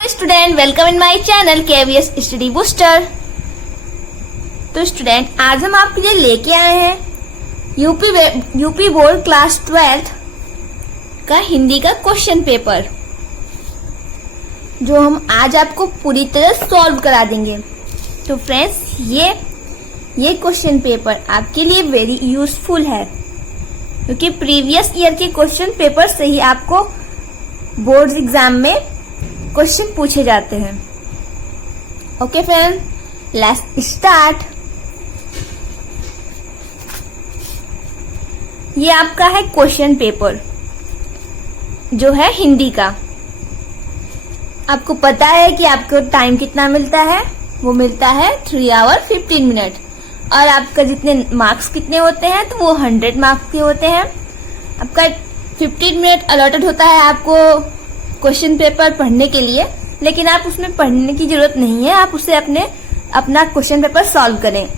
Student, welcome in my channel KVS study booster. तो student, आज हम आपके लिए लेके आए हैं यूपी बोर्ड क्लास 12th का हिंदी का क्वेश्चन पेपर, जो हम आज आपको पूरी तरह सॉल्व करा देंगे। तो फ्रेंड्स, ये क्वेश्चन पेपर आपके लिए वेरी यूजफुल है, क्योंकि प्रीवियस ईयर के क्वेश्चन पेपर से ही आपको बोर्ड एग्जाम में क्वेश्चन पूछे जाते हैं। Okay friend, let's start. ये आपका है क्वेश्चन पेपर, जो है हिंदी का। आपको पता है कि आपको टाइम कितना मिलता है, वो मिलता है 3 आवर 15 मिनट, और आपका जितने मार्क्स कितने होते हैं, तो वो 100 मार्क्स के होते हैं। आपका 15 मिनट अलॉटेड होता है आपको क्वेश्चन पेपर पढ़ने के लिए, लेकिन आप उसमें पढ़ने की जरूरत नहीं है, आप उससे अपना क्वेश्चन पेपर सॉल्व करें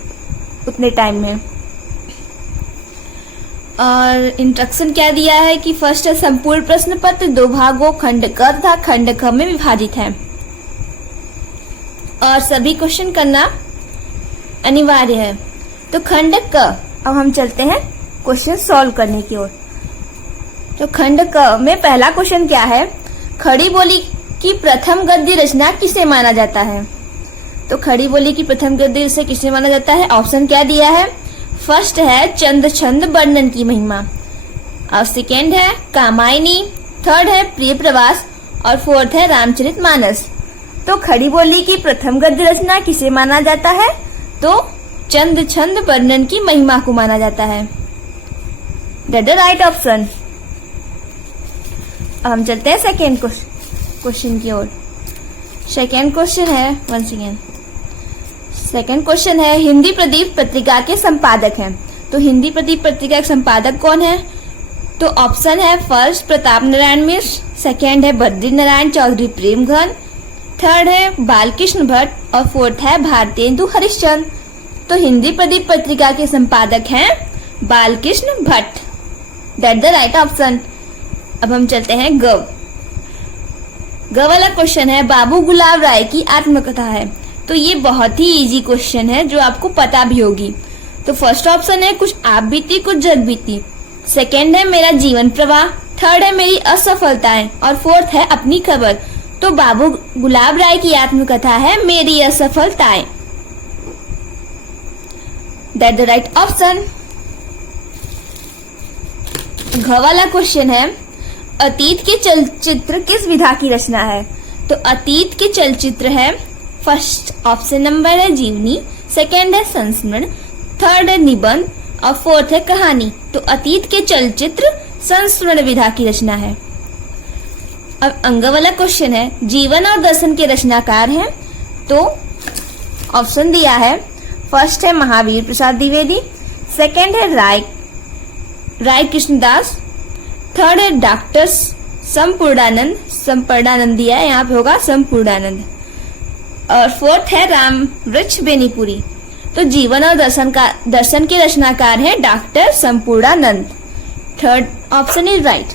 उतने टाइम में। और इंस्ट्रक्शन क्या दिया है कि फर्स्ट है संपूर्ण प्रश्न पत्र 2 भागों खंड क तथा खंड ख में विभाजित है, और सभी क्वेश्चन करना अनिवार्य है। तो खंड क, अब हम चलते हैं क्वेश्चन सॉल्व करने की ओर। तो खंड क में पहला क्वेश्चन क्या है, खड़ी बोली की प्रथम गद्य रचना किसे माना जाता है। तो खड़ी बोली की प्रथम गद्य से किसे माना जाता है, ऑप्शन क्या दिया है। फर्स्ट है चंद छंद वर्णन की महिमा, और सेकेंड है कामायनी, थर्ड है प्रिय प्रवास, और फोर्थ है रामचरितमानस। तो खड़ी बोली की प्रथम गद्य रचना किसे माना जाता है, तो चंद छंद वर्णन की महिमा को माना जाता है। That the right option. अब हम चलते हैं सेकेंड क्वेश्चन की ओर। सेकेंड क्वेश्चन है, वंस अगेन सेकेंड क्वेश्चन है, हिंदी प्रदीप पत्रिका के संपादक हैं। तो हिंदी प्रदीप पत्रिका के संपादक कौन है। तो ऑप्शन है फर्स्ट प्रताप नारायण मिश्र, सेकेंड है बद्री नारायण चौधरी प्रेमघन, थर्ड है बालकृष्ण भट्ट, और फोर्थ है भारतेंदु हरिश्चंद्र। तो हिंदी प्रदीप पत्रिका के संपादक हैं Balkrishna Bhatt. That the right option. अब हम चलते हैं ग वाला क्वेश्चन है, बाबू गुलाब राय की आत्मकथा है। तो ये बहुत ही इजी क्वेश्चन है, जो आपको पता भी होगी। तो फर्स्ट ऑप्शन है कुछ आप बीती कुछ जग बीती, सेकेंड है मेरा जीवन प्रवाह, थर्ड है मेरी असफलताएं, और फोर्थ है अपनी खबर। तो बाबू गुलाब राय की आत्मकथा है मेरी असफलताएं। That the right option. घ वाला क्वेश्चन है, अतीत के चलचित्र किस विधा की रचना है। तो अतीत के चलचित्र है, फर्स्ट ऑप्शन नंबर है जीवनी, सेकेंड है संस्मरण, थर्ड है निबंध, और फोर्थ है कहानी। तो अतीत के चलचित्र संस्मरण विधा की रचना है। अब अंग वाला क्वेश्चन है, जीवन और दर्शन के रचनाकार हैं। तो ऑप्शन दिया है, फर्स्ट है महावीर प्रसाद द्विवेदी, सेकेंड है राय कृष्णदास, थर्ड है डॉक्टर संपूर्णानंद दिया है, यहाँ पे होगा संपूर्णानंद, और फोर्थ है राम वृक्ष बेनीपुरी। तो जीवन और दर्शन के रचनाकार है doctor Sampurnanand. Third option is right.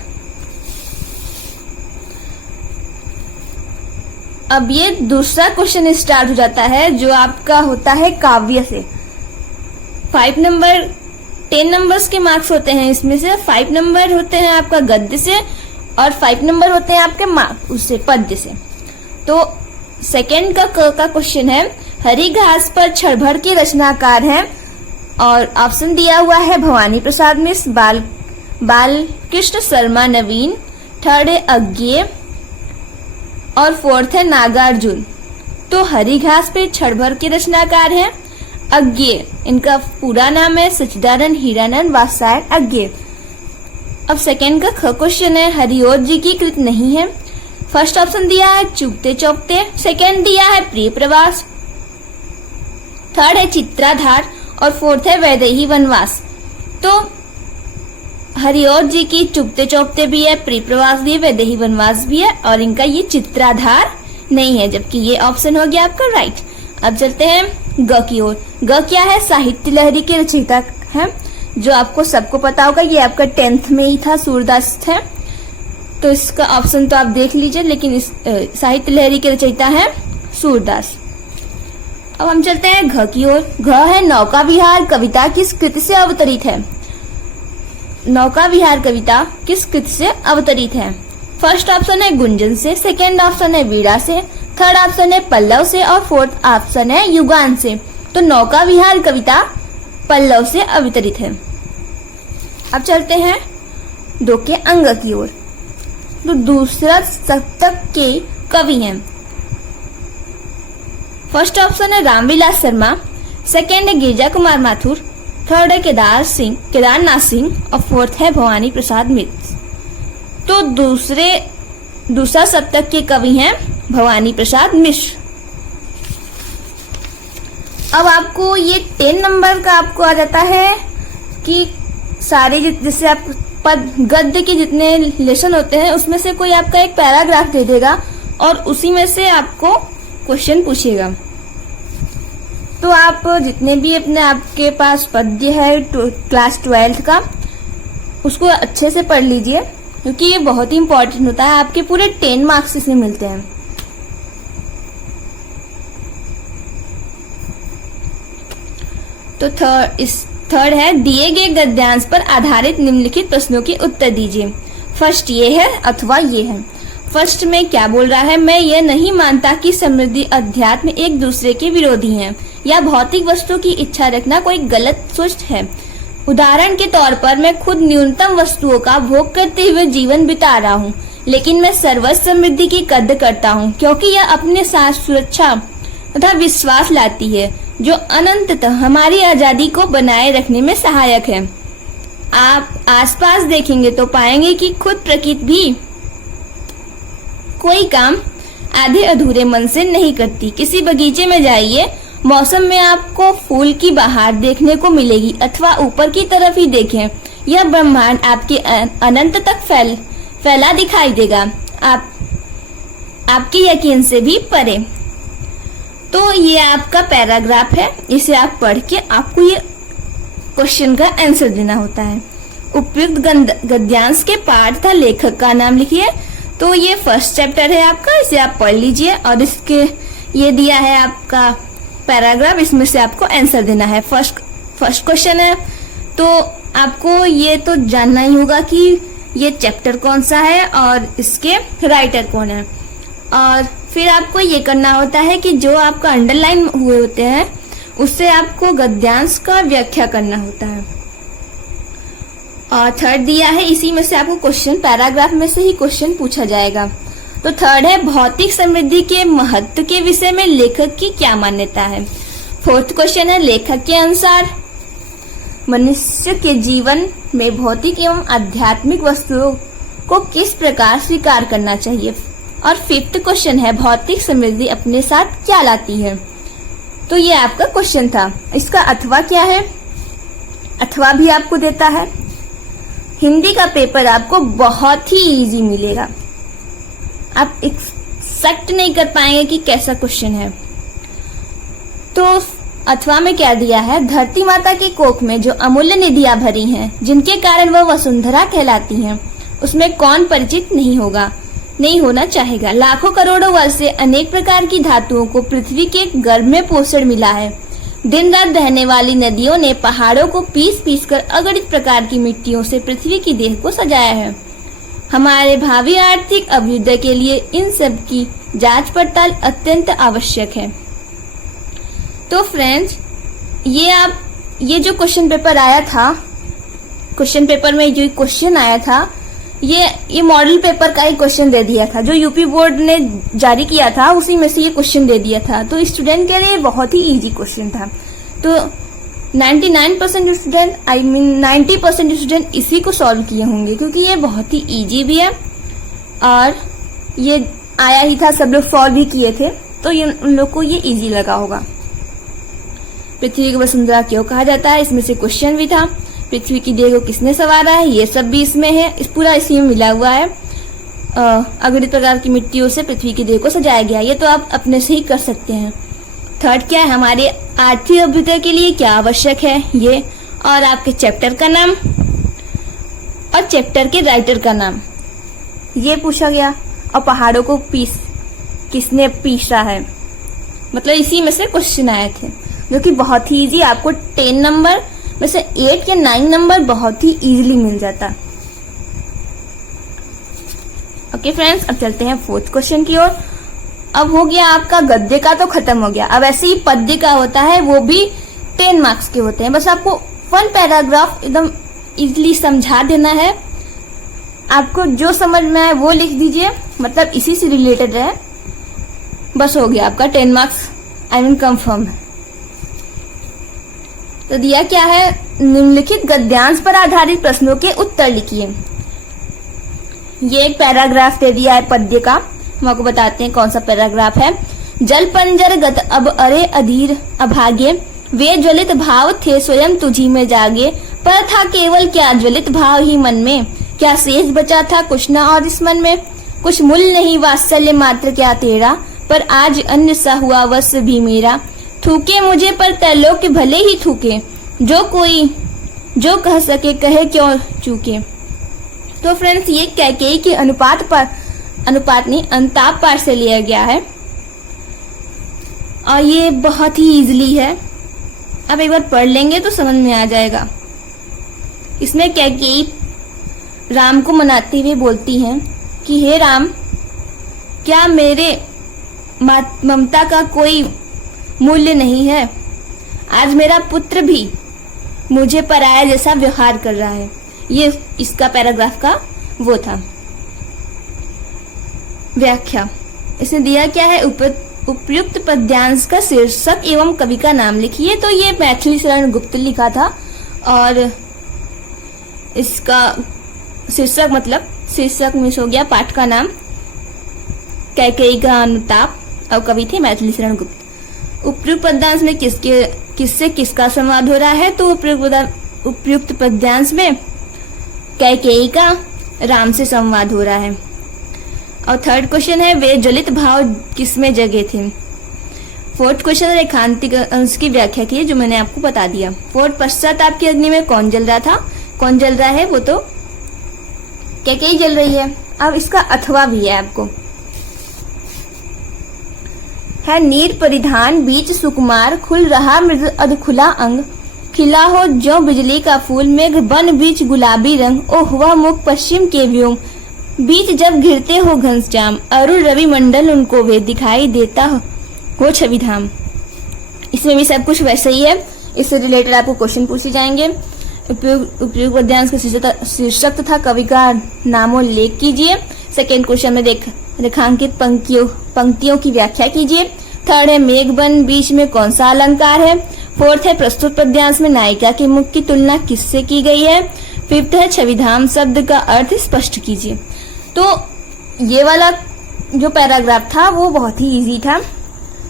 अब ये दूसरा क्वेश्चन स्टार्ट हो जाता है, जो आपका होता है काव्य से। 5 नंबर 10 नंबर्स के मार्क्स होते हैं, इसमें से 5 नंबर होते हैं आपका गद्य से, और 5 नंबर होते हैं आपके मार्क्स उससे पद्य से। तो सेकेंड का क्वेश्चन है, हरी घास पर क्षणभर के रचनाकार हैं, और ऑप्शन दिया हुआ है भवानी प्रसाद मिश्र, बालकृष्ण शर्मा नवीन, थर्ड है अज्ञेय, और फोर्थ है नागार्जुन। तो हरी घास पे क्षणभर के रचनाकार हैं अज्ञेय, इनका पूरा नाम है सच्चिदानंद हीरानंद वात्स्यायन अज्ञेय। अब सेकेंड का क्वेश्चन है, हरिओत जी की कृत नहीं है। फर्स्ट ऑप्शन दिया है चुपते चौपते, सेकेंड दिया है प्रिय प्रवास, थर्ड है चित्राधार, और फोर्थ है वैदेही वनवास। तो हरिओत जी की चुपते चौपते भी है, प्रिय प्रवास भी है, वैदेही वनवास भी है, और इनका ये चित्राधार नहीं है, जबकि ये ऑप्शन हो गया आपका राइट। अब चलते हैं ग की ओर। ग क्या है, साहित्य लहरी के रचयिता है, जो आपको सबको पता होगा, ये आपका 10th में ही था, सूरदास है। तो इसका ऑप्शन तो आप देख लीजिए, लेकिन इस साहित्य लहरी के रचयिता है सूरदास। अब हम चलते हैं घ की ओर। घ है नौका विहार कविता किस कृति से अवतरित है? नौका विहार कविता किस कृति से अवतरित है? फर्स्ट ऑप्शन है गुंजन से, सेकेंड ऑप्शन है वीणा से, थर्ड ऑप्शन है पल्लव से और फोर्थ ऑप्शन है युगान से। तो नौका विहार कविता पल्लव से अवतरित है। अब चलते हैं दो के अंग की ओर। तो दूसरा शतक के कवि हैं। फर्स्ट ऑप्शन है रामविलास शर्मा, सेकेंड है गिरिजा कुमार माथुर, थर्ड है केदारनाथ सिंह और फोर्थ है भवानी प्रसाद मिश्र। तो दूसरा शतक के कवि हैं भवानी प्रसाद मिश्र। अब आपको ये 10 नंबर का आपको आ जाता है कि सारे जैसे आप गद्य के जितने लेसन होते हैं उसमें से कोई आपका एक पैराग्राफ दे देगा और उसी में से आपको क्वेश्चन पूछेगा। तो आप जितने भी आपके पास पद्य है क्लास 12th का, उसको अच्छे से पढ़ लीजिए, क्योंकि ये बहुत ही इंपॉर्टेंट होता है। आपके पूरे 10 मार्क्स इसमें मिलते हैं। तो थर्ड है दिए गए गद्यांश पर आधारित निम्नलिखित प्रश्नों के उत्तर दीजिए। फर्स्ट ये है अथवा ये है। फर्स्ट में क्या बोल रहा है? मैं यह नहीं मानता कि समृद्धि अध्यात्म एक दूसरे के विरोधी हैं या भौतिक वस्तु की इच्छा रखना कोई गलत सोच है। उदाहरण के तौर पर मैं खुद न्यूनतम वस्तुओं का भोग करते हुए जीवन बिता रहा हूँ, लेकिन मैं सर्वस्व समृद्धि की कद्र करता हूँ क्योंकि यह अपने साथ सुरक्षा तथा विश्वास लाती है जो अनंततः हमारी आजादी को बनाए रखने में सहायक है। आप आसपास देखेंगे तो पाएंगे कि खुद प्रकृति भी कोई काम आधे अधूरे मन से नहीं करती। किसी बगीचे में जाइए, मौसम में आपको फूल की बहार देखने को मिलेगी, अथवा ऊपर की तरफ ही देखें, यह ब्रह्मांड आपके अनंत तक फैला दिखाई देगा, आपके यकीन से भी परे। तो ये आपका पैराग्राफ है, इसे आप पढ़ के आपको ये क्वेश्चन का आंसर देना होता है। उपयुक्त गद्यांश के पाठ तथा लेखक का नाम लिखिए। तो ये फर्स्ट चैप्टर है आपका, इसे आप पढ़ लीजिए और इसके ये दिया है आपका पैराग्राफ, इसमें से आपको आंसर देना है। फर्स्ट क्वेश्चन है, तो आपको ये तो जानना ही होगा कि ये चैप्टर कौन सा है और इसके राइटर कौन है। और फिर आपको ये करना होता है कि जो आपका अंडरलाइन हुए होते हैं उससे आपको गद्यांश का व्याख्या करना होता है। और थर्ड दिया है, इसी में से आपको क्वेश्चन पैराग्राफ में से ही क्वेश्चन पूछा जाएगा। तो थर्ड है भौतिक समृद्धि के महत्व के विषय में लेखक की क्या मान्यता है। फोर्थ क्वेश्चन है, लेखक के अनुसार मनुष्य के जीवन में भौतिक एवं आध्यात्मिक वस्तुओं को किस प्रकार स्वीकार करना चाहिए। और फिफ्थ क्वेश्चन है, भौतिक समृद्धि अपने साथ क्या लाती है। तो ये आपका क्वेश्चन था। इसका अथवा क्या है, अथवा भी आपको देता है। हिंदी का पेपर आपको बहुत ही इजी मिलेगा, आप एक्सपेक्ट नहीं कर पाएंगे कि कैसा क्वेश्चन है। तो अथवा में क्या दिया है, धरती माता की कोख में जो अमूल्य निधियां भरी हैं, जिनके कारण वह वसुंधरा कहलाती हैं, उसमें कौन परिचित नहीं होना चाहेगा। लाखों करोड़ों वर्ष से अनेक प्रकार की धातुओं को पृथ्वी के गर्भ में पोषण मिला है। दिन रात बहने वाली नदियों ने पहाड़ों को पीस कर अगणित प्रकार की मिट्टियों से पृथ्वी की देह को सजाया है। हमारे भावी आर्थिक अभ्युदय के लिए इन सब की जांच पड़ताल अत्यंत आवश्यक है। तो फ्रेंड्स, ये जो क्वेश्चन पेपर आया था, क्वेश्चन पेपर में जो क्वेश्चन आया था, ये मॉडल पेपर का ही क्वेश्चन दे दिया था, जो यूपी बोर्ड ने जारी किया था उसी में से ये क्वेश्चन दे दिया था। तो स्टूडेंट के लिए बहुत ही इजी क्वेश्चन था। तो 99% स्टूडेंट 90% स्टूडेंट इसी को सॉल्व किए होंगे, क्योंकि ये बहुत ही इजी भी है और ये आया ही था, सब लोग सॉल्व भी किए थे, तो उन लोग को ये इजी लगा होगा। पृथ्वी को वसुंधरा क्यों कहा जाता है, इसमें से क्वेश्चन भी था। पृथ्वी की देह को किसने संवारा है, ये सब भी इसमें है, इस पूरा इसी में मिला हुआ है। अगणित प्रकार की मिट्टियों से पृथ्वी की देह को सजाया गया, ये तो आप अपने से ही कर सकते हैं। थर्ड क्या है, हमारे आर्थिक अभ्युदय के लिए क्या आवश्यक है, ये, और आपके चैप्टर का नाम और चैप्टर के राइटर का नाम। ये पूछा गया, और पहाड़ों को किसने पीसा है, मतलब इसी में से क्वेश्चन आए थे, जो कि बहुत ही इजी, आपको 10 नंबर में से 8 या 9 नंबर बहुत ही इजीली मिल जाता। ओके फ्रेंड्स, अब चलते हैं 4th क्वेश्चन की ओर। अब हो गया आपका गद्य का तो खत्म हो गया, अब ऐसे ही पद्य का होता है, वो भी 10 मार्क्स के होते हैं। बस आपको 1 पैराग्राफ एकदम इजीली समझा देना है, आपको जो समझ में आए वो लिख दीजिए, मतलब इसी से रिलेटेड है, बस हो गया आपका 10 मार्क्स आई मीन कंफर्म। तो दिया क्या है, निम्नलिखित गद्यांश पर आधारित प्रश्नों के उत्तर लिखिए। ये एक पैराग्राफ दे दिया है पद्य का, हम आपको बताते हैं कौन सा पैराग्राफ है। जल पंजर गत अब अरे अधीर अभागे, वे ज्वलित भाव थे स्वयं तुझी में जागे, पर था केवल क्या ज्वलित भाव ही मन में, क्या शेष बचा था कुछ न और इस मन में, कुछ मूल्य नहीं वात्सल्य मात्र क्या तेरा, पर आज अन्य सा हुआ वश भी मेरा, थूके मुझे पर त्रैलोक्य भले ही थूके, जो कोई जो कह सके कहे क्यों चूके। तो फ्रेंड्स, ये कैकेयी के अनुपात नहीं अंताप पाठ से लिया गया है, और ये बहुत ही इजीली है, अब एक बार पढ़ लेंगे तो समझ में आ जाएगा। इसमें कैकेयी राम को मनाते हुए बोलती हैं कि हे राम, क्या मेरे ममता का कोई मूल्य नहीं है, आज मेरा पुत्र भी मुझे पराया जैसा व्यवहार कर रहा है। ये इसका पैराग्राफ का वो था व्याख्या। इसने दिया क्या है, उपयुक्त पद्यांश का शीर्षक एवं कवि का नाम लिखिए। तो ये मैथिली शरण गुप्त लिखा था, और इसका शीर्षक मतलब शीर्षक मिस हो गया, पाठ का नाम कैकेयी का अनुताप, और कवि थे मैथिली शरण गुप्त। उपयुक्त पद्यांश में किससे किसका संवाद हो रहा है, तो उपयुक्त पद्यांश में कैकेयी का राम से संवाद हो रहा है। और 3rd क्वेश्चन है, वे ज्वलित भाव किसमें जगे थे। 4th क्वेश्चन रेखांतिक अंश की व्याख्या की है, जो मैंने आपको बता दिया। 4th, पश्चात आपकी अग्नि में कौन जल रहा था, कौन जल रहा है, वो तो कैकेयी जल रही है। अब इसका अथवा भी है आपको, है नीर परिधान बीच सुकुमार, खुल रहा मृद अध खुला अंग, खिला हो जो बिजली का फूल, मेघ बन बीच गुलाबी रंग, ओह वह मुख पश्चिम के व्योम, बीच जब घिरते हो घनश्याम, अरुण रवि मंडल उनको वे दिखाई देता हो छवि धाम। इसमें भी सब कुछ वैसे ही है, इससे रिलेटेड आपको क्वेश्चन पूछे जाएंगे। उपयुक्त पद्यांश का शीर्षक तथा कवि का नामोल्लेख कीजिए। 2nd क्वेश्चन में रेखांकित पंक्तियों की व्याख्या कीजिए। 3rd है मेघबन बीच में कौन सा अलंकार है। 4th है प्रस्तुत पद्यांश में नायिका के मुख की तुलना किससे की गई है। 5th है छविधाम शब्द का अर्थ स्पष्ट कीजिए। तो ये वाला जो पैराग्राफ था वो बहुत ही इजी था,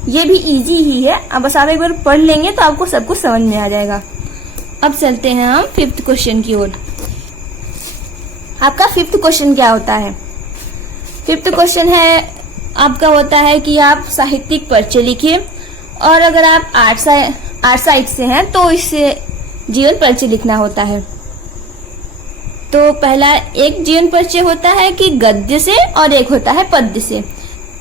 ये भी इजी ही है। अब बस आप एक बार पढ़ लेंगे तो आपको सब कुछ समझ में आ जाएगा। अब चलते हैं हम 5th क्वेश्चन की ओर। आपका 5th क्वेश्चन क्या होता है। 5th क्वेश्चन है आपका होता है कि आप साहित्यिक परिचय लिखिए, और अगर आप आर्ट साइड से हैं तो इससे जीवन परिचय लिखना होता है। तो पहला एक जीवन परिचय होता है कि गद्य से, और एक होता है पद्य से।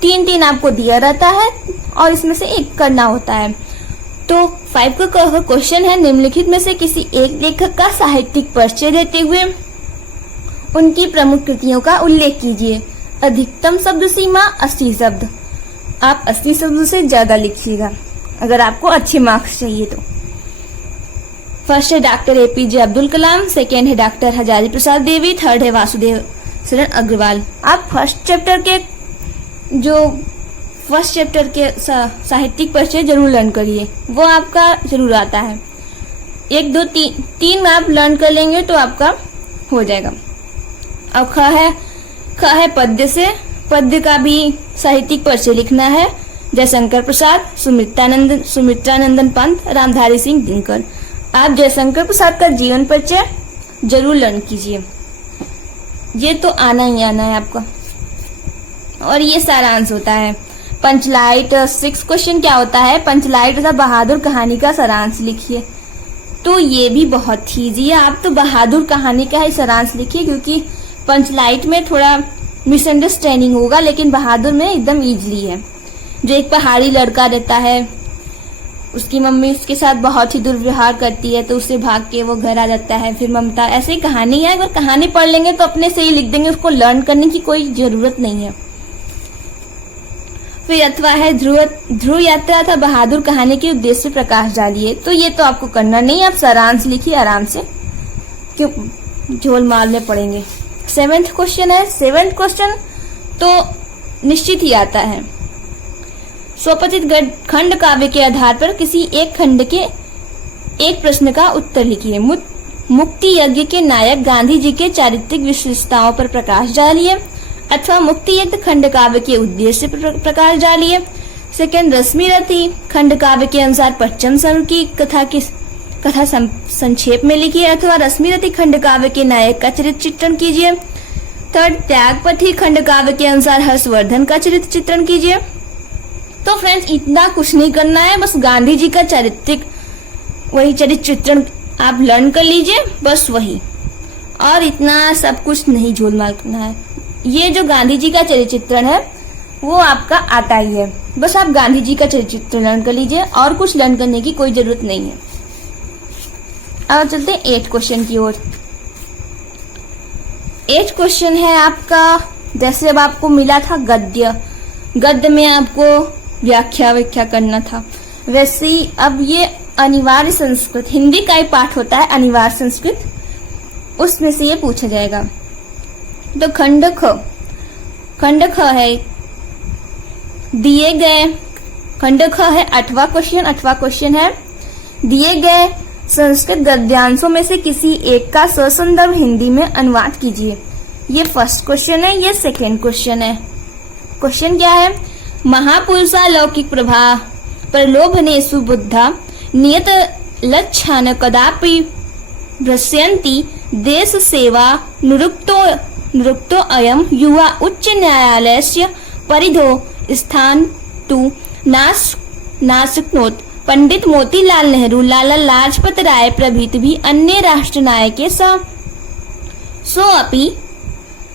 3 आपको दिया रहता है और इसमें से एक करना होता है। तो 5 का क्वेश्चन है, निम्नलिखित में से किसी एक लेखक का साहित्यिक परिचय देते हुए उनकी प्रमुख कृतियों का उल्लेख कीजिए। अधिकतम शब्द सीमा 80 शब्द। आप 80 शब्द से ज्यादा लिखिएगा अगर आपको अच्छे मार्क्स चाहिए तो। फर्स्ट है doctor APJ Abdul Kalam, 2nd है डॉक्टर हजारी प्रसाद देवी, 3rd है वासुदेव शरण अग्रवाल। आप फर्स्ट चैप्टर के साहित्यिक परिचय जरूर लर्न करिए, वो आपका जरूर आता है। 1 2 3 आप लर्न कर लेंगे तो आपका हो जाएगा। अब ख है पद्य से। पद्य का भी साहित्यिक परिचय लिखना है। जयशंकर प्रसाद, सुमित्रानंदन पंत, रामधारी सिंह दिनकर। आप जयशंकर प्रसाद का जीवन परिचय जरूर लर्न कीजिए, ये तो आना ही आना है आपका। और ये सारांश होता है। पंचलाइट 6 क्वेश्चन क्या होता है, पंचलाइट तथा बहादुर कहानी का सारांश लिखिए। तो ये भी बहुत ईजी है, आप तो बहादुर कहानी का ही सारांश लिखिए, क्योंकि पंचलाइट में थोड़ा मिसअंडरस्टैंडिंग होगा, लेकिन बहादुर में एकदम इजली है। जो एक पहाड़ी लड़का रहता है, उसकी मम्मी उसके साथ बहुत ही दुर्व्यवहार करती है, तो उससे भाग के वो घर आ जाता है। फिर ममता, ऐसे ही कहानी है। अगर कहानी पढ़ लेंगे तो अपने से ही लिख देंगे, उसको लर्न करने की कोई जरूरत नहीं है। फिर अथवा है ध्रुव यात्रा था बहादुर कहानी के उद्देश्य पर प्रकाश डालिए। तो ये तो आपको करना नहीं, आप सारांश लिखिए आराम से, क्यों झोलमाल में पढ़ेंगे। 7th क्वेश्चन है। 7th क्वेश्चन तो निश्चित ही आता है। स्वपतित खंड काव्य के आधार पर किसी एक खंड के एक प्रश्न का उत्तर लिखिए। मुक्ति यज्ञ के नायक गांधी जी के चारित्रिक विशेषताओं पर प्रकाश डालिए, अथवा मुक्ति यज्ञ खंड काव्य के उद्देश्य पर प्रकाश डालिए। सेकंड, रश्मि रथी खंड काव्य के अनुसार पश्चिम सर की कथा संक्षेप में लिखिए, अथवा रश्मि रथी खंड काव्य के नायक का चरित्र चित्रण कीजिए। थर्ड, त्यागपथी खंड काव्य के अनुसार हर्षवर्धन का चरित्र चित्रण कीजिए। तो फ्रेंड्स, इतना कुछ नहीं करना है, बस गांधी जी का चरित्र चित्रण आप लर्न कर लीजिए, बस वही, और इतना सब कुछ नहीं झोलमाल करना है। ये जो गांधी जी का चरित्र चित्रण है वो आपका आता ही है, बस आप गांधी जी का चरित्र चित्रण लर्न कर लीजिए, और कुछ लर्न करने की कोई जरूरत नहीं है। अब चलते हैं 8th क्वेश्चन की ओर। 8th क्वेश्चन है आपका, जैसे अब आपको मिला था गद्य में आपको व्याख्या करना था, वैसे ही अब ये अनिवार्य संस्कृत, हिंदी का ही पाठ होता है अनिवार्य संस्कृत, उसमें से ये पूछा जाएगा। तो खंड ख है दिए गए, खंड ख है 8वां क्वेश्चन है, दिए गए संस्कृत गद्यांशों में से किसी एक का ससंदर्भ हिंदी में अनुवाद कीजिए। ये फर्स्ट क्वेश्चन है। ये सेकेंड क्वेश्चन है। क्वेश्चन क्या है? महापुरुषा लौकिक प्रभा प्रलोभनेषु बुद्धा नियत लक्ष्यान कदापि भ्रश्यन्ति देश सेवा निरुक्तो अयम युवा उच्च न्यायालयस्य परिधो स्थान तु नाशक्नोत्। पंडित मोतीलाल नेहरू, लाला लाजपत राय प्रभृति भी अन्य राष्ट्र नायके सोऽपि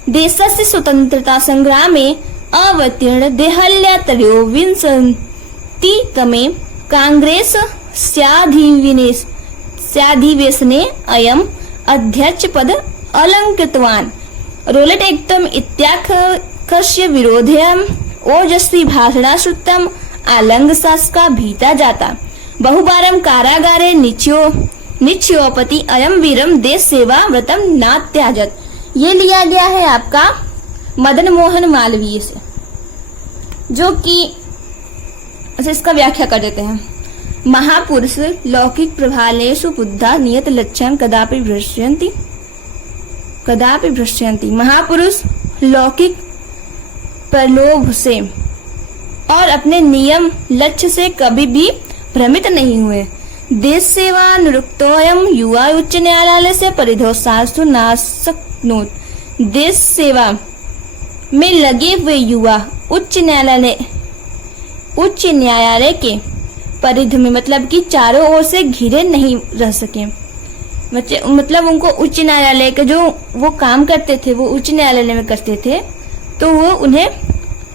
देशस्य स्वतंत्रता संग्रामे अवतीर्ण। देहल्या त्रयोविंशतितमे कांग्रेस स्याधिवेशने अयम् अध्यक्ष पद अलंकृतवान्। रोलेट एक्टम इत्याख्यस्य विरोधेयम् ओजस्वी भाषणा श्रुतम् आलंगशास्का भीता जाता। बहुबारम कारागारे निच्योपति अयम वीरम देश सेवा व्रतम नात्याजत। ये लिया गया है आपका मदन मोहन मालवीय से, जो कि इसका व्याख्या कर देते हैं। महापुरुष लौकिक प्रभालेषु बुद्धा नियत लक्ष्यं कदापि भ्रश्यन्ति। महापुरुष लौकिक प्रलोभ से और अपने नियम लक्ष्य से कभी भी भ्रमित नहीं हुए। देश सेवा निरुक्तोऽयं युवा उच्च न्यायालय से परिधो शास्तु नाशक्नोत्। देश सेवा में लगे हुए युवा उच्च न्यायालय के परिधि में, मतलब कि चारों ओर से घिरे नहीं रह सके। मतलब उनको उच्च न्यायालय के जो वो काम करते थे वो उच्च न्यायालय में करते थे, तो वो उन्हें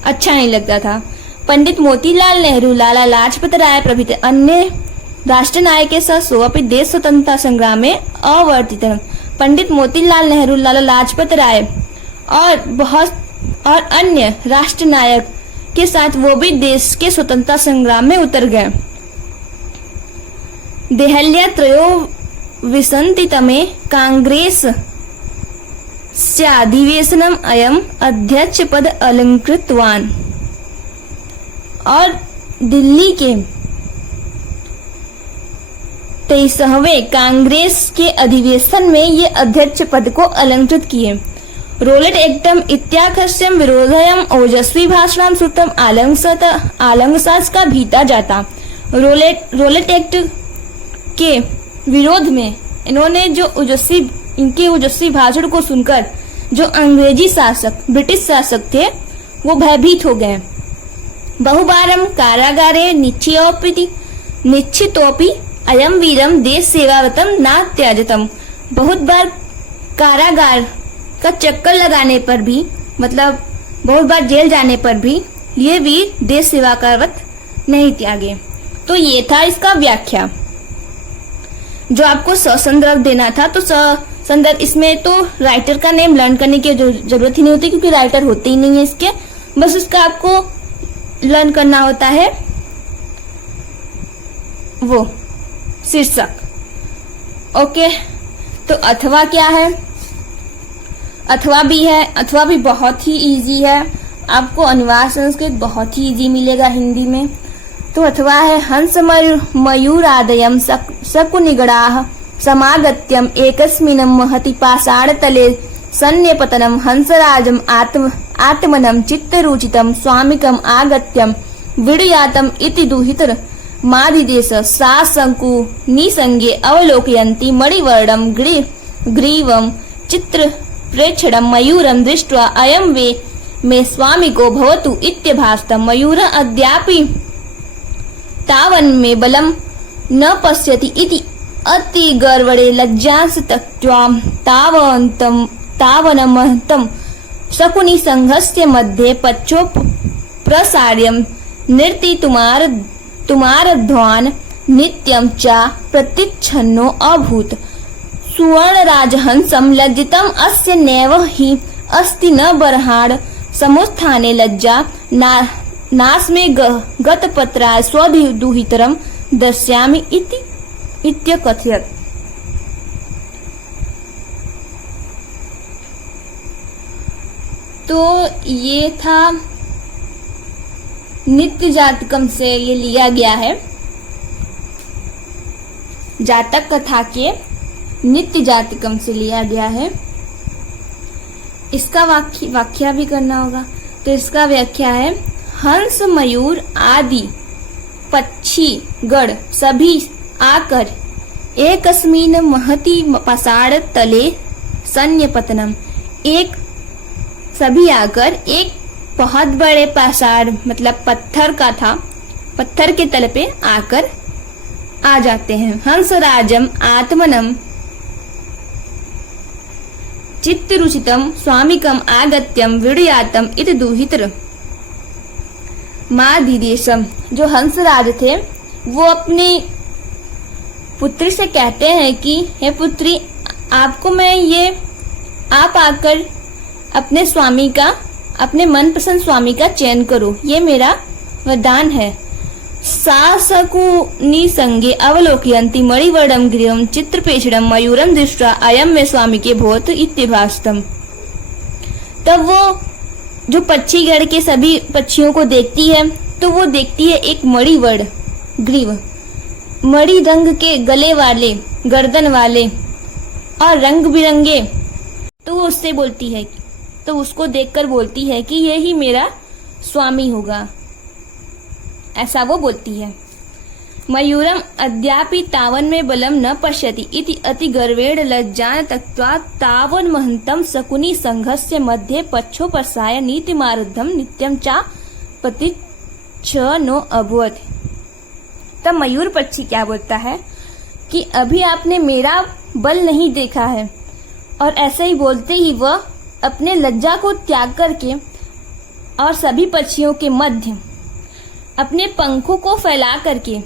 अच्छा नहीं लगता था। पंडित मोतीलाल नेहरू, लाला लाजपत राय प्रभृति अन्य राष्ट्र नायक सोऽपि देश स्वतंत्रता संग्राम में अवर्तित। पंडित मोतीलाल नेहरू, लाला लाजपत राय और अन्य राष्ट्र नायक के साथ वो भी देश के स्वतंत्रता संग्राम में उतर गए। देहल्या त्रयोविंशतितमे कांग्रेस स्याधिवेशनम अयम अध्यक्ष पद अलंकृतवान्। और दिल्ली के 23वें कांग्रेस के अधिवेशन में ये अध्यक्ष पद को अलंकृत किए। रोलेट एक्टम इत्याख्यस्यं विरोधयम् ओजस्वी भाषणं श्रुतम् आलंगशास का भीता जाता। रोलेट एक्ट के विरोध में इन्होंने जो इनके ओजस्वी भाषण को सुनकर जो अंग्रेजी शासक, ब्रिटिश शासक थे, वो भयभीत हो गए। बहुबारम कारागारे निश्चितोपि अयम वीरम देश सेवाव्रतम नात्याजतम। बहुत बार कारागार का चक्कर लगाने पर भी, मतलब बहुत बार जेल जाने पर भी ये वीर देश सेवा का व्रत नहीं त्यागे। तो ये था इसका व्याख्या। जो आपको ससंदर्भ देना था, तो संदर्भ इसमें तो राइटर का नेम लर्न करने की जरूरत ही नहीं होती, क्योंकि राइटर होते ही नहीं है इसके। बस इसका आपको लर्न करना होता है वो शीर्षक। ओके, तो अथवा क्या है? अथवा भी है, अथवा भी बहुत ही इजी है, आपको अनिवार्य संस्कृत बहुत ही इजी मिलेगा हिंदी में। तो अथवा है हंस मयूरादयम शकुनिगणाः समागत्यम एकस्मिन् महति पाषाणतले सन्निपतनम हंसराजम आत्मनम चित्तरुचितम स्वामिकम आगत्यम विडयातम इति दुहितर मादिदेश सा शंकु निसंगे अवलोकयन्ति मणिवर्णम ग्रीवम चित्र प्रेक्षणम मयूरम दृष्ट्वा अयं वे मे स्वामिको भवतु इत्यभास्तम। मयूर अद्यापि तावन्मे बलम न पश्यति इति अति गर्वणे लज्जांस त्यक्त्वा तावनमहतं शकुनि संघस्य मध्ये पच्छो प्रसार्यं नृत्यतुमारध्वान् नित्यं च प्रतीच्छन्नो अभूत्। सुवर्णराजहंसं लज्जितम् अस्य नैव हि अस्ति न बर्हाण समुत्थाने लज्जा नास्मे गतपत्राय स्वदुहितरं दर्शयामि इत्यकथयत्। तो ये था नित्य जातकम से ये लिया गया है, जातक कथा के नित्य जातकम से लिया गया है। इसका व्याख्या भी करना होगा। तो इसका व्याख्या है हंस मयूर आदि पक्षी गण सभी आकर एकस्मिन् महति पाषाण तले सन्निपतनम, एक सभी आकर एक बहुत बड़े पाषाण मतलब पत्थर का था, पत्थर के तल पे आकर आ जाते हैं। हंसराजम आत्मनम चित्तरुचितम स्वामिकम आगत्यम विडयातम इति दुहितर मादिदेशम। जो हंसराज थे वो अपनी पुत्री से कहते हैं कि हे पुत्री, आपको मैं ये आप आकर अपने स्वामी का, अपने मनपसंद स्वामी का चयन करो, ये मेरा वरदान है। सासकुनि संगे अवलोकयन्ति मणिवर्णम ग्रीवम चित्रपेषणम मयूरम दृष्ट्वा अयं मे स्वामी के भवतु इत्यभास्तम। तब वो जो पक्षी गण के सभी पक्षियों को देखती है, तो वो देखती है एक मणिवर्ण ग्रीव, मणि रंग के गले वाले, गर्दन वाले और रंग बिरंगे। तो वो उससे बोलती है, तो उसको देखकर बोलती है कि ये ही मेरा स्वामी होगा, ऐसा वो बोलती है। मयूरम अद्यापि तावन में बलम न पश्यति इति अति गर्वेण लज्जान त्यक्त्वा तावन महंतम शकुनि संघस्य मध्ये पच्छो प्रसाय नीतिमारब्धम नित्यं च प्रतीच्छन्नो अभवत्। तब मयूर पक्षी क्या बोलता है कि अभी आपने मेरा बल नहीं देखा है, और ऐसे ही बोलते ही वह अपने लज्जा को त्याग करके और सभी पक्षियों के मध्य अपने पंखों को फैला करके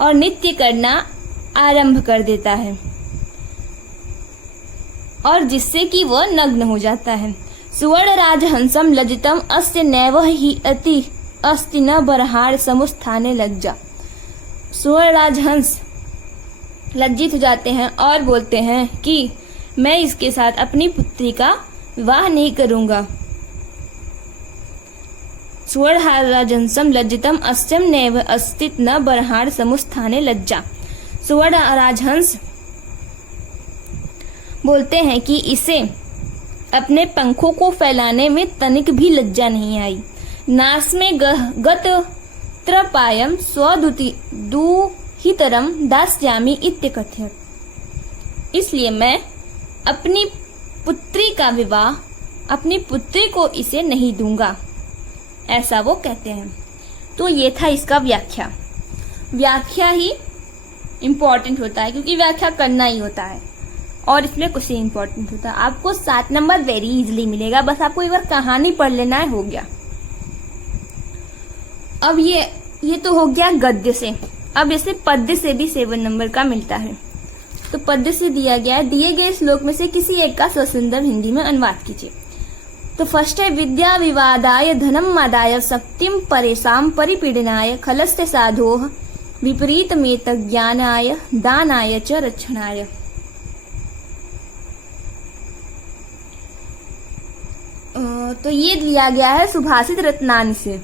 और नृत्य करना आरंभ कर देता है, और जिससे कि वह नग्न हो जाता है। सुवर्ण राजहंसम लज्जितम अस्य नैव हि अति अस्ति न बर्हाण समुत्थाने लज्जा। सुवर्ण राजहंस लज्जित हो जाते हैं और बोलते हैं कि मैं इसके साथ अपनी पुत्री का विवाह नहीं करूंगा। सुवर्णराजहंसम लज्जितम अस्यम नैव अस्ति न बर्हाण समुत्थाने लज्जा। सुवर्ण राजहंस बोलते हैं कि इसे अपने पंखों को फैलाने में तनिक भी लज्जा नहीं आई। नास में गत त्रपायम स्वदुहितरम दास्यामि इत्यकथयत्। इसलिए मैं अपनी पुत्री का विवाह अपनी पुत्री को इसे नहीं दूंगा, ऐसा वो कहते हैं। तो ये था इसका व्याख्या। व्याख्या ही इम्पोर्टेंट होता है, क्योंकि व्याख्या करना ही होता है, और इसमें कुछ इंपॉर्टेंट होता है। आपको 7 नंबर वेरी इजीली मिलेगा, बस आपको एक बार कहानी पढ़ लेना है, हो गया। अब ये तो हो गया गद्य से। अब इसे पद्य से भी 7 नंबर का मिलता है। तो पद्य से दिया गया है, दिए गए श्लोक में से किसी एक का ससुंदर हिंदी में अनुवाद कीजिए। तो फर्स्ट है, विद्या विवादाय धनम आदाय शक्तिम परेशान परिपीडनाय खलस्ते साधोः विपरीत मेत ज्ञानाय दानाय च रक्षणाय। तो ये लिया गया है सुभाषित रत्नानी से,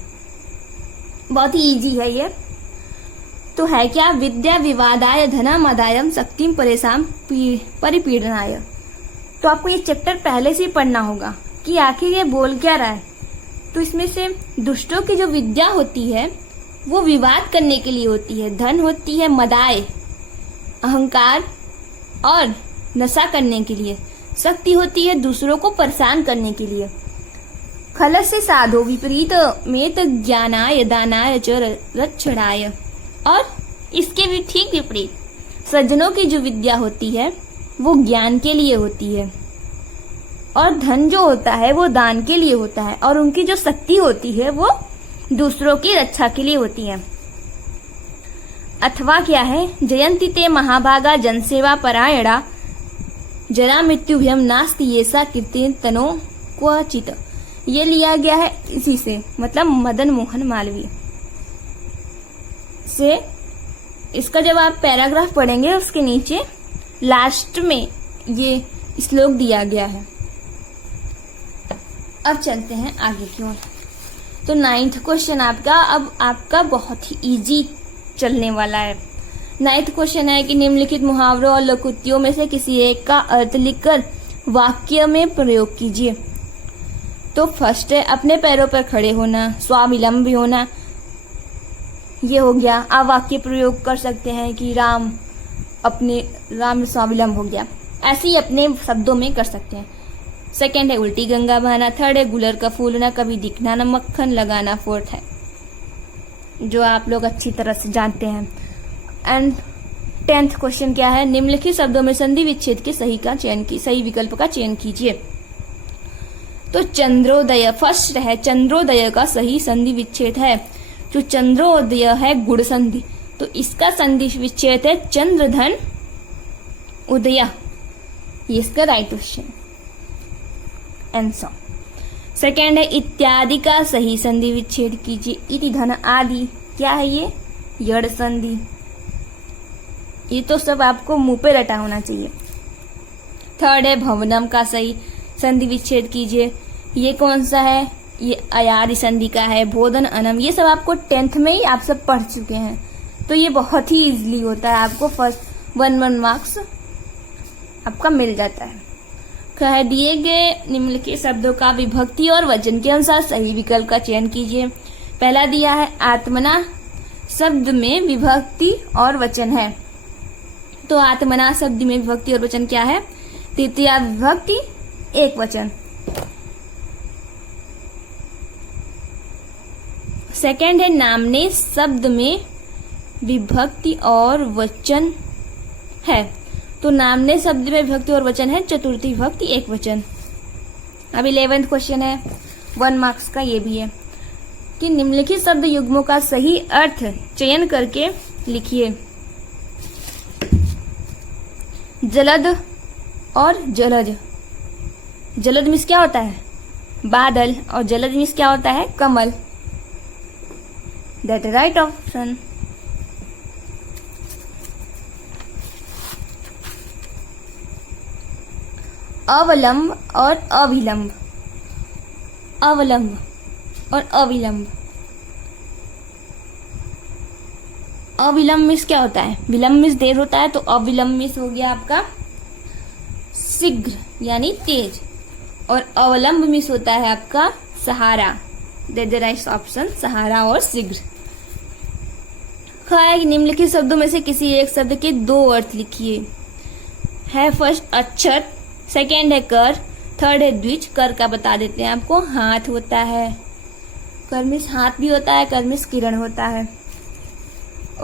बहुत ही इजी है ये। तो है क्या, विद्या विवादाय धनम आदायम शक्तिम परेशान परिपीडनाय। तो आपको ये चैप्टर पहले से ही पढ़ना होगा कि आखिर ये बोल क्या रहा है। तो इसमें से दुष्टों की जो विद्या होती है वो विवाद करने के लिए होती है, धन होती है मदाय अहंकार और नशा करने के लिए, शक्ति होती है दूसरों को परेशान करने के लिए, खलस से साधो विपरीत मेत ज्ञानाय दानाय च रक्षणाय। और इसके भी ठीक विपरीत सज्जनों की जो विद्या होती है वो ज्ञान के लिए होती है, और धन जो होता है वो दान के लिए होता है, और उनकी जो शक्ति होती है वो दूसरों की रक्षा के लिए होती है। अथवा क्या है, जयंती ते महाभागा जनसेवा परायणा जरा मृत्युभयम नास्ति येषा कीर्तनो क्वचित। ये लिया गया है इसी से, मतलब मदन मोहन मालवीय से। इसका जब आप पैराग्राफ पढ़ेंगे उसके नीचे लास्ट में ये श्लोक दिया गया है। अब चलते हैं आगे की ओर। तो 9th क्वेश्चन आपका बहुत ही इजी चलने वाला है। 9th क्वेश्चन है कि निम्नलिखित मुहावरों और लोकोक्तियों में से किसी एक का अर्थ लिखकर वाक्य में प्रयोग कीजिए। तो फर्स्ट है, अपने पैरों पर खड़े होना, स्वावलंबी होना, ये हो गया। आप वाक्य प्रयोग कर सकते हैं कि राम स्वावलंब हो गया, ऐसे ही अपने शब्दों में कर सकते हैं। सेकेंड है उल्टी गंगा बहाना। थर्ड है गुलर का फूलना, कभी दिखना न मक्खन लगाना। फोर्थ है जो आप लोग अच्छी तरह से जानते हैं। एंड 10th क्वेश्चन क्या है, निम्नलिखित शब्दों में संधि विच्छेद के सही विकल्प का चयन कीजिए। तो चंद्रोदय फर्स्ट है, चंद्रोदय का सही संधि विच्छेद है। जो चंद्रोदय है गुण संधि, तो इसका संधि विच्छेद है चंद्रधन उदय, ये इसका राइट क्वेश्चन आंसर। सेकेंड है इत्यादि का सही संधि विच्छेद कीजिए। इति धन आदि, क्या है ये, यड़ संधि। ये तो सब आपको मुंह पे रटा होना चाहिए। थर्ड है भवनम का सही संधि विच्छेद कीजिए। ये कौन सा है, ये अयादि संधि का है। बोधन अनम, ये सब आपको 10th में ही आप सब पढ़ चुके हैं, तो ये बहुत ही इजीली होता है। आपको फर्स्ट 1 मार्क्स आपका मिल जाता है। कह दिए गए निम्नलिखित शब्दों का विभक्ति और वचन के अनुसार सही विकल्प का चयन कीजिए। पहला दिया है आत्मना शब्द में विभक्ति और वचन है। तो आत्मना शब्द में विभक्ति और वचन क्या है, तृतीया विभक्ति एक वचन। सेकेंड है नामने शब्द में विभक्ति और वचन है। तो नामने शब्द में विभक्ति और वचन है चतुर्थी विभक्ति एक वचन। अब 11th क्वेश्चन है 1 मार्क्स का, ये भी है कि निम्नलिखित शब्द युग्मों का सही अर्थ चयन करके लिखिए। जलद और जलज। जलद मीन्स क्या होता है, बादल, और जलद मीन्स क्या होता है, कमल। That is right option. अवलंब और अविलंब, अवलंब और अविलंब। अविलंब मीन्स क्या होता है, विलंब मीन्स देर होता है, तो अविलंब मीन्स हो गया आपका शीघ्र यानी तेज, और अवलंब मीन्स होता है आपका सहारा। दैट द राइट ऑप्शन, सहारा और शीघ्र। निम्नलिखित शब्दों में से किसी एक शब्द के 2 अर्थ लिखिए। है फर्स्ट अक्षर, सेकेंड है कर, थर्ड है द्विज। कर का बता देते हैं आपको, हाथ होता है, कर मीन्स हाथ भी होता है, कर मीन्स किरण होता है।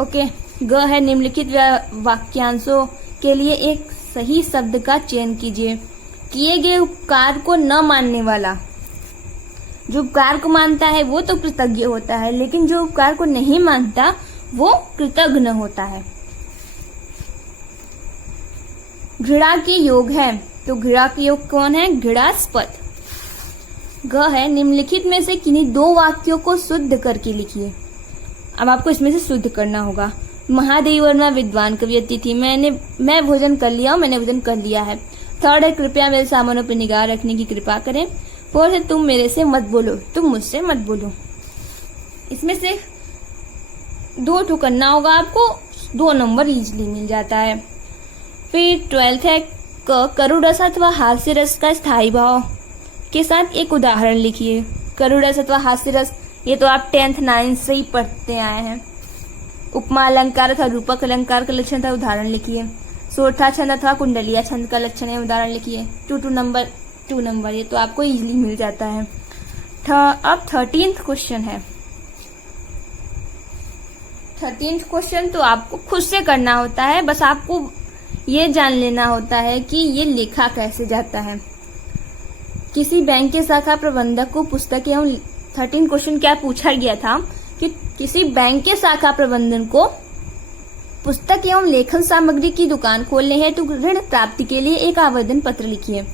ओके। ग है निम्नलिखित वाक्यांशों के लिए एक सही शब्द का चयन कीजिए। किए गए उपकार को न मानने वाला, जो उपकार को मानता है वो तो कृतज्ञ होता है, लेकिन जो उपकार को नहीं मानता वो कृतघ्न होता है। घृणा के योग है, तो घृणा के योग कौन है? घृणास्पद। ग है, निम्नलिखित में से किन्हीं 2 वाक्यों को शुद्ध करके लिखिए। अब आपको इसमें से शुद्ध करना होगा। महादेव वर्मा विद्वान कवि अतिथि, मैं भोजन कर लिया हूँ, मैंने भोजन कर लिया है। 3rd है, कृपया मेरे सामानों पर निगाह रखने की कृपा करें। 4th है, तुम मेरे से मत बोलो, तुम मुझसे मत बोलो। इसमें से 2 ठो करना होगा आपको, 2 नंबर इजीली मिल जाता है। फिर 12th है, करुण रस अथवा हास्य रस का स्थायी भाव के साथ एक उदाहरण लिखिए। करुण रस अथवा हास्य रस, ये तो आप 10th 9th से ही पढ़ते आए हैं। उपमा अलंकार अथवा रूपक अलंकार का लक्षण था, उदाहरण लिखिए। सोरठा छंद अथवा कुंडलिया छंद का लक्षण है, उदाहरण लिखिए। 2 नंबर, ये तो आपको इजीली मिल जाता है। अब 13th क्वेश्चन है। 13th क्वेश्चन तो आपको खुद से करना होता है, बस आपको ये जान लेना होता है कि ये लिखा कैसे जाता है। किसी बैंक के शाखा प्रबंधक को पुस्तक एवं 13 क्वेश्चन क्या पूछा गया था कि किसी बैंक के शाखा प्रबंधन को पुस्तक एवं लेखन सामग्री की दुकान खोलने हेतु ऋण प्राप्ति के लिए एक आवेदन पत्र लिखिए।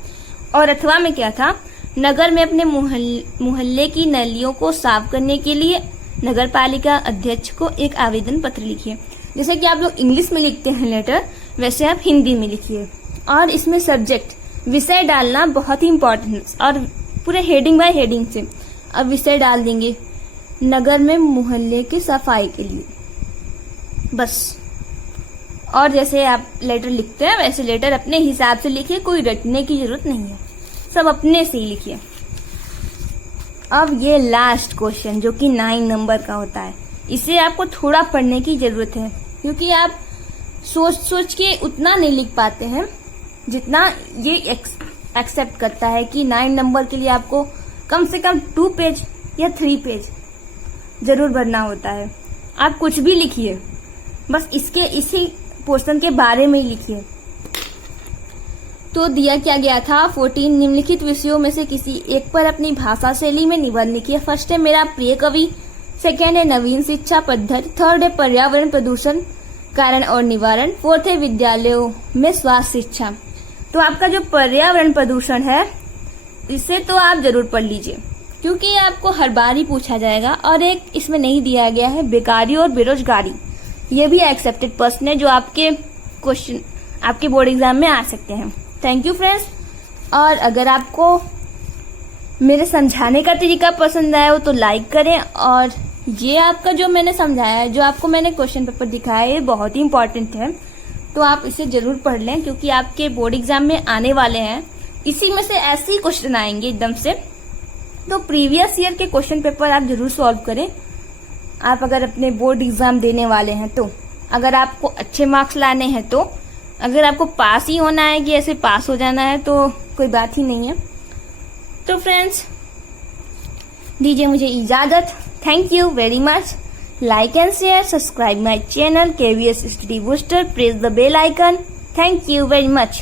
और अथवा में क्या था? नगर में अपने मोहल्ले की नालियों को साफ करने के लिए नगर पालिका अध्यक्ष को एक आवेदन पत्र लिखिए। जैसे कि आप लोग इंग्लिश में लिखते हैं लेटर, वैसे आप हिंदी में लिखिए। और इसमें सब्जेक्ट, विषय डालना बहुत ही इम्पोर्टेंट है, और पूरे हेडिंग बाय हेडिंग से अब विषय डाल देंगे। नगर में मोहल्ले की सफाई के लिए, बस। और जैसे आप लेटर लिखते हैं वैसे लेटर अपने हिसाब से लिखिए, कोई रटने की जरूरत नहीं है, सब अपने से ही लिखिए। अब ये लास्ट क्वेश्चन जो कि 9 नंबर का होता है, इसे आपको थोड़ा पढ़ने की जरूरत है, क्योंकि आप सोच के उतना नहीं लिख पाते हैं जितना ये एक्सेप्ट करता है कि 9 नंबर के लिए आपको कम से कम 2 पेज या 3 पेज जरूर भरना होता है। आप कुछ भी लिखिए, बस इसी पोर्शन के बारे में ही लिखिए। तो दिया क्या गया था? 14 निम्नलिखित विषयों में से किसी एक पर अपनी भाषा शैली में निबंध लिखिए। फर्स्ट है मेरा प्रिय कवि, 2nd है नवीन शिक्षा पद्धति, 3rd है पर्यावरण प्रदूषण कारण और निवारण, 4th है विद्यालयों में स्वास्थ्य शिक्षा। तो आपका जो पर्यावरण प्रदूषण है इसे तो आप जरूर पढ़ लीजिए, क्योंकि आपको हर बार ही पूछा जाएगा। और एक इसमें नहीं दिया गया है बेकारी और बेरोजगारी, ये भी एक्सेप्टेड पर्सन है जो आपके क्वेश्चन आपके बोर्ड एग्जाम में आ सकते हैं। Thank you friends. और अगर आपको मेरे समझाने का तरीका पसंद आया हो तो लाइक करें, और ये आपका जो मैंने समझाया है, जो आपको मैंने क्वेश्चन पेपर दिखाया है, ये बहुत ही इंपॉर्टेंट है, तो आप इसे जरूर पढ़ लें, क्योंकि आपके बोर्ड एग्जाम में आने वाले हैं। इसी में से ऐसे ही क्वेश्चन आएंगे एकदम से, तो प्रीवियस ईयर के क्वेश्चन पेपर आप जरूर सॉल्व करें। आप अगर अपने बोर्ड एग्जाम देने वाले हैं तो, अगर आपको अच्छे मार्क्स लाने हैं तो, अगर आपको पास ही होना है कि ऐसे पास हो जाना है तो कोई बात ही नहीं है। तो फ्रेंड्स, दीजिए मुझे इजाजत। Thank you very much. Like and share, subscribe my channel KVS Study Booster, press the bell icon. Thank you very much.